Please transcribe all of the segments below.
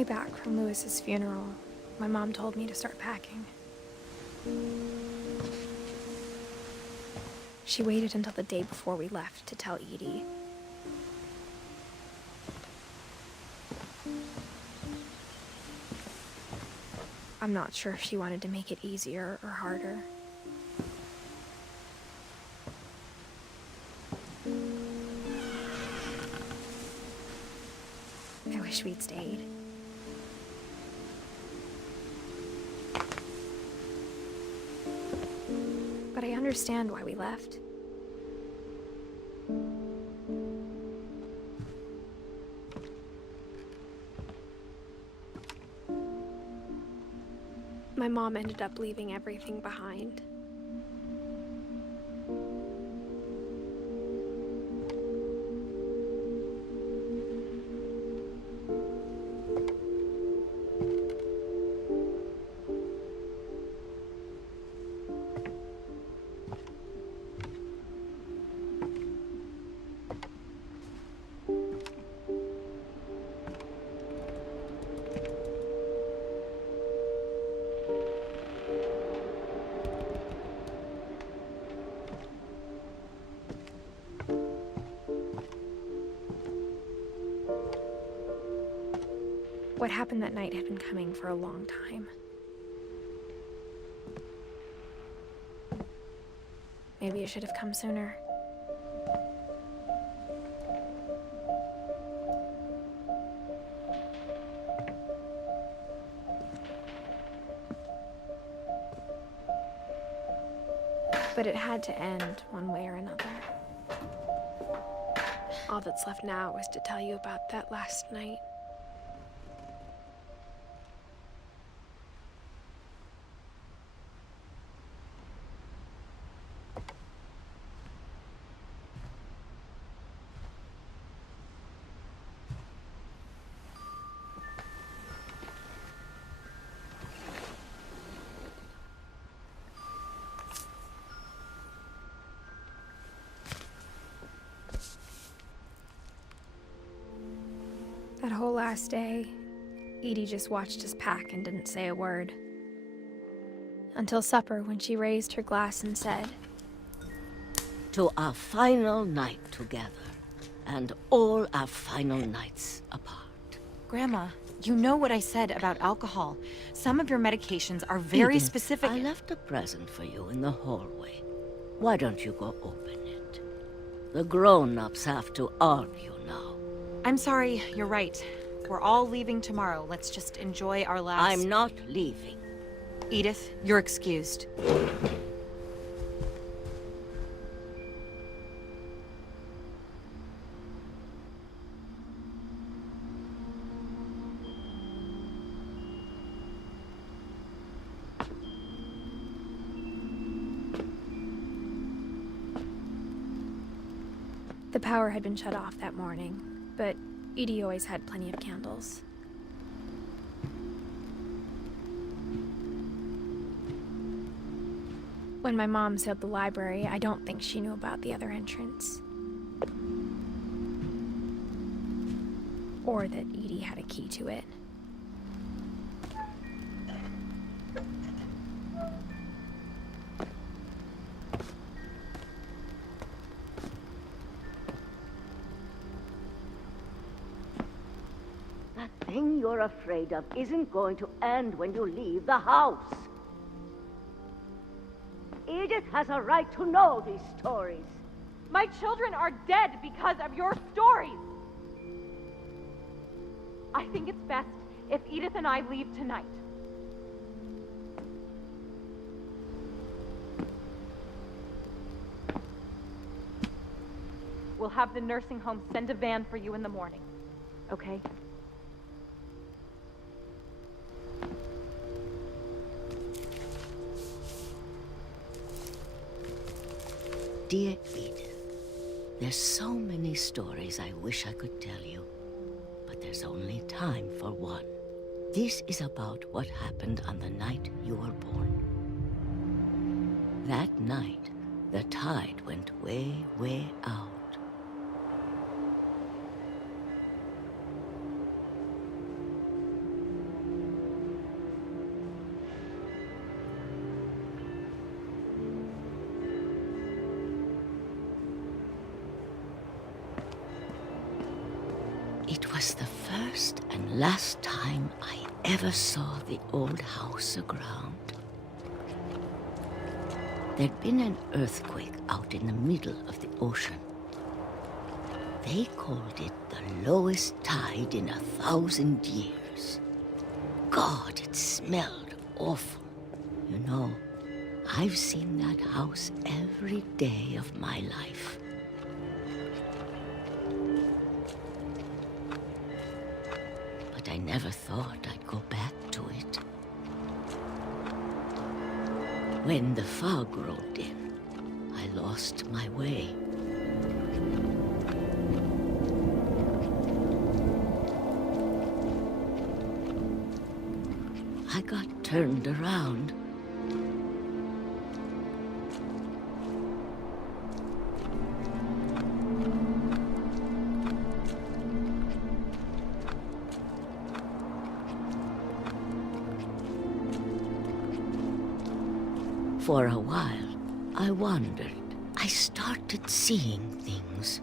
way back from Lewis's funeral, my mom told me to start packing. She waited until the day before we left to tell Edie. I'm not sure if she wanted to make it easier or harder. I wish we'd stayed. But I understand why we left. My mom ended up leaving everything behind. What happened that night had been coming for a long time. Maybe it should have come sooner. But it had to end one way or another. All that's left now is to tell you about that last night. That whole last day, Edie just watched us pack and didn't say a word. Until supper, when she raised her glass and said, "To our final night together, and all our final nights apart." Grandma, you know what I said about alcohol. Some of your medications are very Edith, specific. I left a present for you in the hallway. Why don't you go open it? The grown-ups have to argue now. I'm sorry, you're right. We're all leaving tomorrow. Let's just enjoy our last... I'm not leaving. Edith, you're excused. The power had been shut off that morning, but Edie always had plenty of candles. When my mom sealed the library, I don't think she knew about the other entrance. Or that Edie had a key to it. That thing you're afraid of isn't going to end when you leave the house. Edith has a right to know these stories. My children are dead because of your stories. I think it's best if Edith and I leave tonight. We'll have the nursing home send a van for you in the morning, okay? Dear Edith, there's so many stories I wish I could tell you, but there's only time for one. This is about what happened on the night you were born. That night, the tide went way, way out. It was the first and last time I ever saw the old house aground. There'd been an earthquake out in the middle of the ocean. They called it the lowest tide in 1,000 years. God, it smelled awful. You know, I've seen that house every day of my life. But I never thought I'd go back to it. When the fog rolled in, I lost my way. I got turned around. For a while, I wondered. I started seeing things.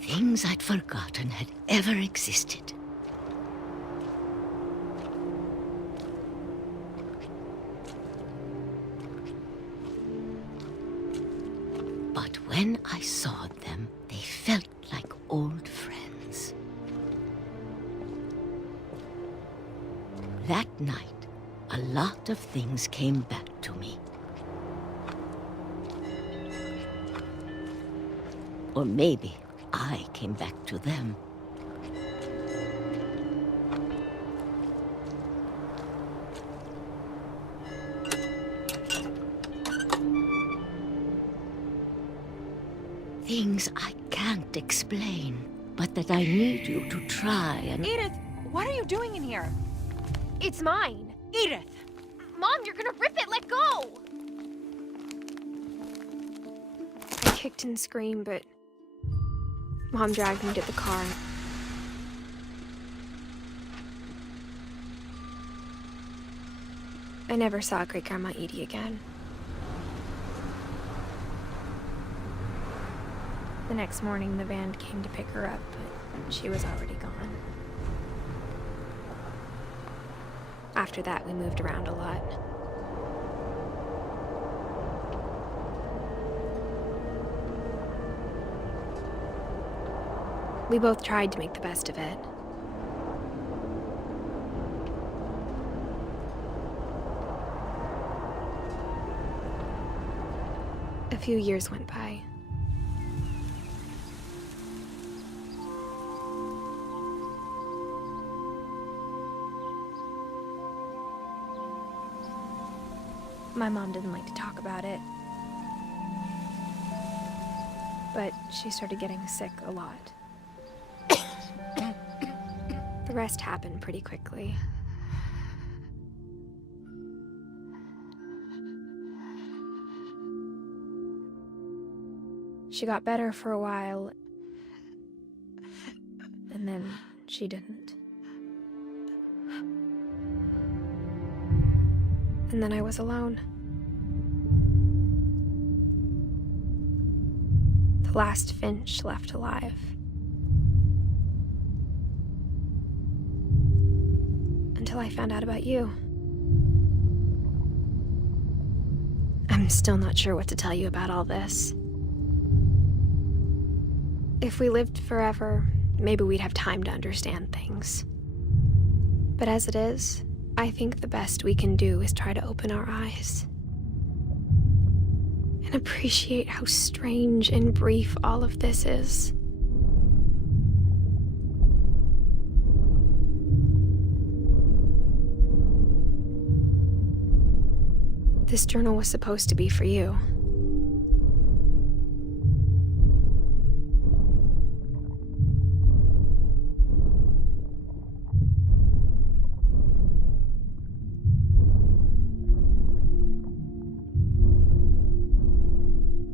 Things I'd forgotten had ever existed. But when I saw them, they felt like old friends. That night, a lot of things came back to me. Or maybe I came back to them. Things I can't explain, but that I need you to try and... Edith, what are you doing in here? It's mine. Edith! Mom, you're gonna rip it! Let go! I kicked and screamed, but Mom dragged me to the car. I never saw Great-Grandma Edie again. The next morning, the van came to pick her up, but she was already gone. After that, we moved around a lot. We both tried to make the best of it. A few years went by. My mom didn't like to talk about it, but she started getting sick a lot. The rest happened pretty quickly. She got better for a while, and then she didn't. And then I was alone. The last Finch left alive. Until I found out about you. I'm still not sure what to tell you about all this. If we lived forever, maybe we'd have time to understand things. But as it is, I think the best we can do is try to open our eyes and appreciate how strange and brief all of this is. This journal was supposed to be for you.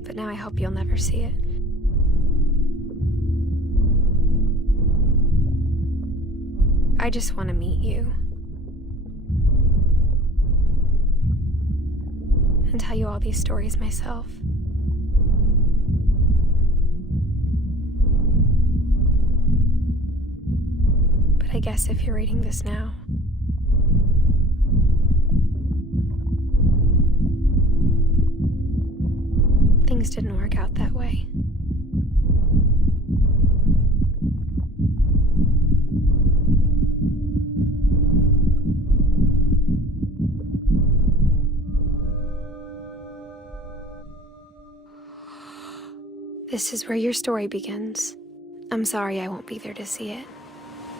But now I hope you'll never see it. I just want to meet you. And tell you all these stories myself. But I guess if you're reading this now, things didn't work out that way. This is where your story begins. I'm sorry I won't be there to see it.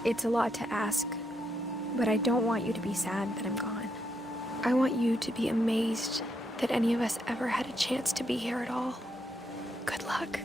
It's a lot to ask, but I don't want you to be sad that I'm gone. I want you to be amazed that any of us ever had a chance to be here at all. Good luck.